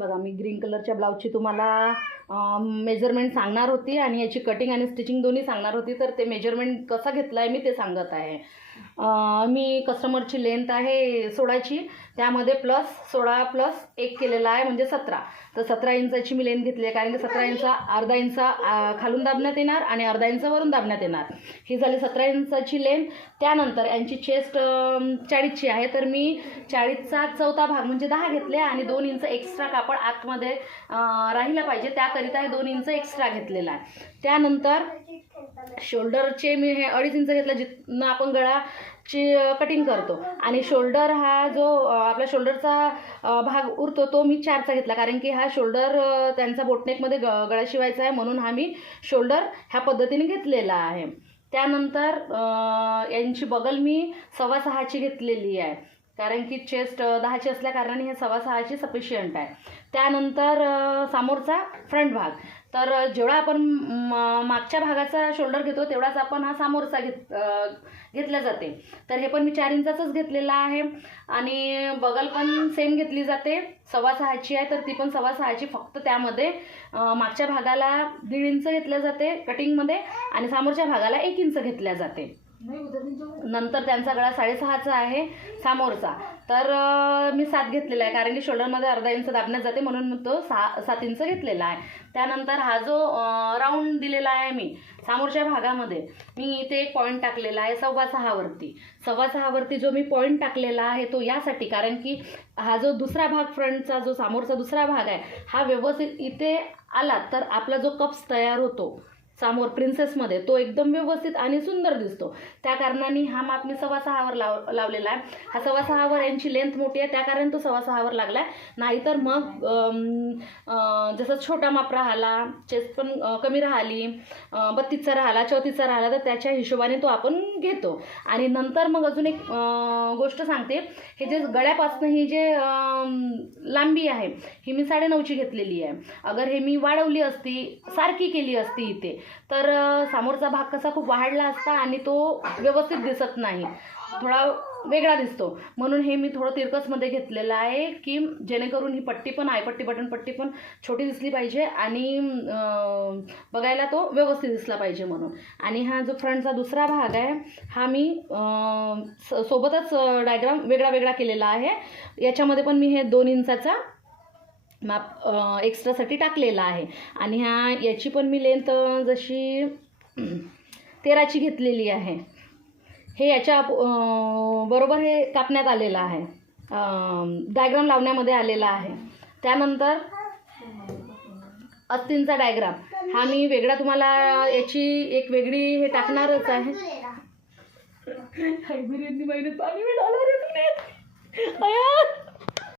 बघा मी ग्रीन कलरच्या ब्लाऊजची तुम्हाला मेजरमेंट सांगणार होती आणि याची कटिंग आणि स्टिचिंग दोन्ही सांगणार होती, तर ते मेजरमेंट कसा घेतला आहे मी ते सांगत आहे. मी कस्टमरची लेंथ आहे 16ची, त्यामध्ये प्लस 16 प्लस 1 केलेला आहे म्हणजे 17. तर 17 इंचाची मी लेंथ घेतली आहे, कारण की 17 इंचा अर्धा इंचा खालून दाबण्यात येणार आणि अर्धा इंचा वरून दाबण्यात येणार. ही झाली 17 इंचाची लेंथ. त्यानंतर यांची चेस्ट 40ची आहे, तर मी 40चा चौथा भाग म्हणजे 10 घेतले आणि 2 इंच एक्स्ट्रा कापड आतमध्ये राहिला पाहिजे त्याकरिता हे 2 इंच एक्स्ट्रा घेतलेला आहे. त्यानंतर शोल्डरचे मी हे 2.5 इंच घेतलं, जिथनं आपण गळाची कटिंग करतो. आणि शोल्डर हा जो आपला शोल्डरचा भाग उरतो तो मी 4चा घेतला, कारण की हा शोल्डर त्यांचा बोटनेकमध्ये गळा शिवायचा आहे, म्हणून हा मी शोल्डर ह्या पद्धतीने घेतलेला आहे. त्यानंतर यांची बगल मी 6.25ची घेतलेली आहे, कारण की चेस्ट 10ची असल्या कारणाने हे 6.25ची सफिशियंट आहे. त्यानंतर समोरचा फ्रंट भाग, तर जेवढा आपण मागच्या भागाचा शोल्डर घेतो तेवढाच आपण हा समोरचा घेतला जाते. तर हे पण मी 4 इंचाचंच घेतलेला आहे. आणि बगल पण सेम घेतली जाते, 6.25ची आहे, तर ती पण 6.25ची. फक्त त्यामध्ये मागच्या भागाला 1.5 इंच घेतल्या जाते कटिंगमध्ये आणि समोरच्या भागाला 1 इंच घेतल्या जाते. नंतर त्यांचा गळा 6.5चा आहे समोरचा, तर मी 7 घेतलेला आहे, कारण की शोल्डरमध्ये अर्धा इंच दाबण्यात जाते, म्हणून तो 7 इंच घेतलेला आहे. त्यानंतर हा जो राऊंड दिलेला आहे मी समोरच्या भागामध्ये, मी इथे एक पॉईंट टाकलेला आहे 6.25वरती. 6.25वरती जो मी पॉईंट टाकलेला आहे तो यासाठी, कारण की हा जो दुसरा भाग फ्रंटचा जो समोरचा दुसरा भाग आहे हा व्यवस्थित इथे आला तर आपला जो कप्स तयार होतो समोर प्रिन्सेसमध्ये तो एकदम व्यवस्थित आणि सुंदर दिसतो. त्या कारणाने हा माप मी 6.25वर लावलेला आहे. हा 6.25वर यांची लेंथ मोठी आहे त्या कारण तो 6.25वर लागला आहे. नाहीतर मग जसं छोटा माप राहिला, चेस्ट पण कमी राहिली, 32चा राहिला, 34चा राहिला, तर त्याच्या हिशोबाने तो आपण घेतो. आणि नंतर मग अजून एक गोष्ट सांगते, हे जे गळ्यापासून ही जे लांबी आहे ही मी 9.5ची घेतलेली आहे. अगर हे मी वाढवली असती, सारखी केली असती इथे, तर समोरचा भाग कसा खूप वाढला असता आणि तो व्यवस्थित दिसत नाही, थोडा वेगळा दिसतो. म्हणून हे मी थोडं तिरकसमध्ये घेतलेलं आहे, की जेणेकरून ही पट्टी पण आयपट्टी बटन पट्टी पण छोटी दिसली पाहिजे आणि बघायला तो व्यवस्थित दिसला पाहिजे म्हणून. आणि हा जो फ्रंटचा दुसरा भाग आहे हा मी सोबतच डायग्राम वेगळा वेगळा केलेला आहे. याच्यामध्ये पण मी हे 2 इंचाचा माप एक्स्ट्रासाठी टाकलेला आहे. आणि याची पण मी लेंथ जशी 13ची घेतलेली आहे. हे याच्या बरोबर हे कापण्यात आलेलं आहे, डायग्राम लावण्यामध्ये आलेला आहे. त्यानंतर अस्तींचा डायग्राम हा मी वेगळा तुम्हाला याची एक वेगळी हे टाकणारच आहे. पाणी मिळालं रे तुने